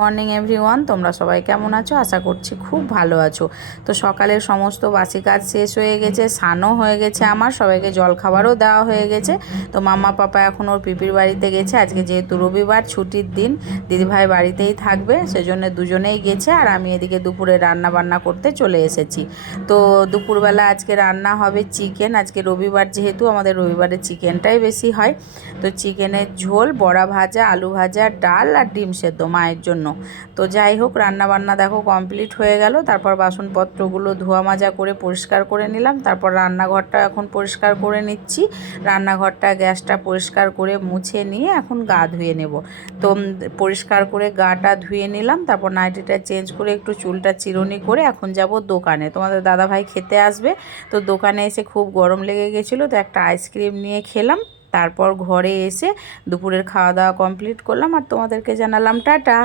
Morning everyone, তোমরা সবাই কেমন আছো? আশা করছি খুব ভালো আছো। তো সকালের সমস্ত বাসি কাজ শেষ হয়ে গেছে, স্নানও হয়ে গেছে, আমার সবাইকে জলখাবারও দেওয়া হয়ে গেছে। তো মাম্মা পাপা এখন ওর পিপির বাড়িতে গেছে। আজকে যেহেতু রবিবার ছুটির দিন, দিদিভাই বাড়িতেই থাকবে, সেজন্য দুজনেই গেছে। আর আমি এদিকে দুপুরে রান্না বান্না করতে চলে এসেছি। তো দুপুরবেলা আজকে রান্না হবে চিকেন। আজকে রবিবার যেহেতু আমাদের রবিবারে চিকেনটাই বেশি হয়। তো চিকেনের ঝোল, বড়া ভাজা, আলু ভাজা, ডাল আর ডিম সেদ্ধ মায়ের জন্য। তো যাই হোক, রান্না বান্না দেখো কমপ্লিট হয়ে গেল। তারপর বাসনপত্রগুলো ধোয়া মাজা করে পরিষ্কার করে নিলাম। তারপর রান্নাঘরটা এখন পরিষ্কার করে নিচ্ছি। রান্নাঘরটা, গ্যাসটা পরিষ্কার করে মুছে নিয়ে এখন গা ধুয়ে নেব। তো পরিষ্কার করে গাটা ধুয়ে নিলাম। তারপর নাইটিটা চেঞ্জ করে একটু চুলটা চিরুনি করে এখন যাব দোকানে। তোমাদের দাদাভাই খেতে আসবে। তো দোকানে এসে খুব গরম লেগে গেছিলো, তো একটা আইসক্রিম নিয়ে খেলাম। তারপর ঘরে এসে দুপুরের খাওয়া দাওয়া কমপ্লিট করলাম আর তোমাদেরকে জানালাম টাটা।